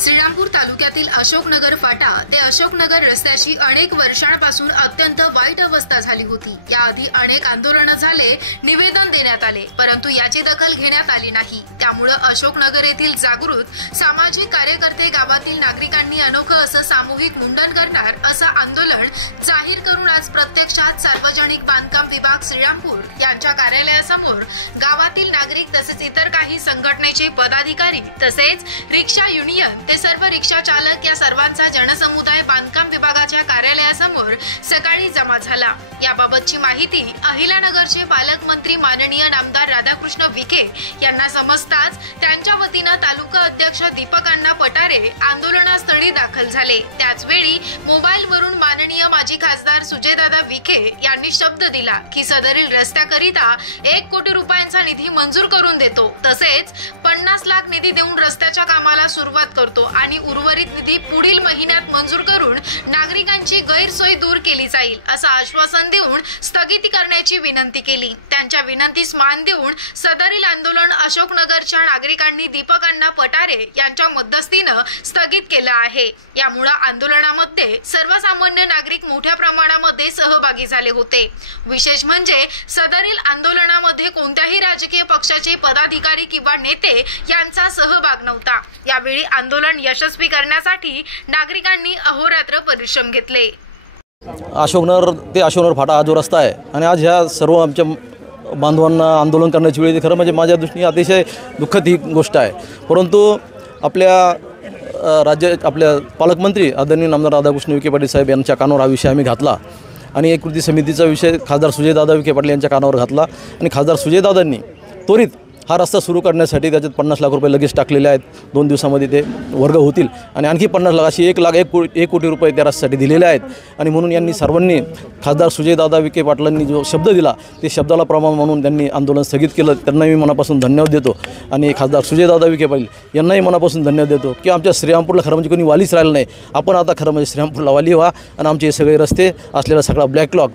श्रीरामपूर तालुक्यातील अशोकनगर फाटा ते अशोकनगर रस्त्याची अनेक वर्षांपासून अत्यंत वाईट अवस्था झाली होती। याआधी अनेक आंदोलन झाले, निवेदन देण्यात आले, परंतु याची दखल घेण्यात आली नाही। त्यामुळे अशोकनगर येथील जागृत सामाजिक कार्यकर्ते गावातील नागरिकांनी अनोखं असं सामूहिक मुंडन करणार असं आंदोलन जाहीर करून आज प्रत्यक्षात सार्वजनिक बांधकाम विभाग श्रीरामपूर यांच्या कार्यालयासमोर गावातील नागरिक तसेच इतर काही संघटनेचे पदाधिकारी तसेच रिक्षा युनियन ते सर्व रिक्षा चालक या सर्वांचा जनसमुदाय बांधकाम विभागाच्या कार्यालयासमोर सकाळी जमा झाला। याबाबतची माहिती अहिल्यानगरचे पालकमंत्री माननीय नामदार राधाकृष्ण विखे यांना समजताच त्यांच्या वतीने तालुका अध्यक्ष दीपक अण्णा पटारे आंदोलनास्थळी दाखल झाले। त्याचवेळी मोबाईलवरून माननीय माजी खासदार सुजयदादा विखे यांनी शब्द दिला की सदरील रस्त्याकरिता 1 कोटी रुपयांचा निधी मंजूर करून देतो, तसेच 50 लाख निधी देऊन रस्त्याच्या कामाला सुरुवात करतो आणि उर्वरित निधी पुढील महिन्यात मंजूर करून नागरिकांची गैरसोय दूर केली जाईल असं आश्वासन देऊन स्थगिती करण्याची विनंती केली। त्यांच्या विनंतीस मान देऊन सदरील आंदोलन अशोकनगरच्या नागरिकांनी दीपक अण्णा पटारे यांच्या मध्यस्थीने स्थगित केलं आहे। यामुळे आंदोलनामध्ये सर्वसामान्य नागरिक मोठ्या प्रमाणामध्ये सहभागी झाले होते। विशेष म्हणजे सदरील आंदोलनामध्ये कोणत्याही राजकीय पक्षाचे पदाधिकारी किंवा नेते यांचा सहभाग नव्हता। यावेळी आंदोलन यशस्वी करण्यासाठी नागरिकांनी अहोरात्र परिश्रम घेतले। अशोकनगर ते अशोकनगर फाटा हा जो रस्ता आहे आणि आज ह्या सर्व आमच्या बांधवांना आंदोलन करण्याची वेळ खरं म्हणजे माझ्या दृष्टीने अतिशय दुःखद ही गोष्ट आहे। परंतु आपल्या आपल्या पालकमंत्री आदरणीय नामदार राधाकृष्ण विखे पाटील साहेब यांच्या कानावर हा विषय आम्ही घातला आणि एक कृती समितीचा विषय खासदार सुजयदादा विखे पाटील यांच्या कानावर घातला आणि खासदार सुजयदादांनी त्वरित हा रस्ता सुरू करण्यासाठी त्याच्यात 50 लाख रुपये लगेच टाकलेले आहेत। 2 दिवसामध्ये ते वर्ग होतील आणि आणखी 50 लाख अशी 1 कोटी रुपये त्या रस्त्यासाठी दिलेले आहेत आणि म्हणून यांनी सर्वांनी खासदार सुजयदादा विखे पाटलांनी जो शब्द दिला ते शब्दाला प्रमाण म्हणून त्यांनी आंदोलन स्थगित केलं। त्यांनाही मनापासून धन्यवाद देतो आणि खासदार सुजयदादा विखे पाटील यांनाही मनापासून धन्यवाद देतो की आमच्या श्रीरामपूरला खरं म्हणजे कोणी वालीच राहिलं नाही। आपण आता खरं म्हणजे श्रीरामपूरला वाली व्हा आणि आमचे सगळे रस्ते असलेला सगळा ब्लॅक क्लॉक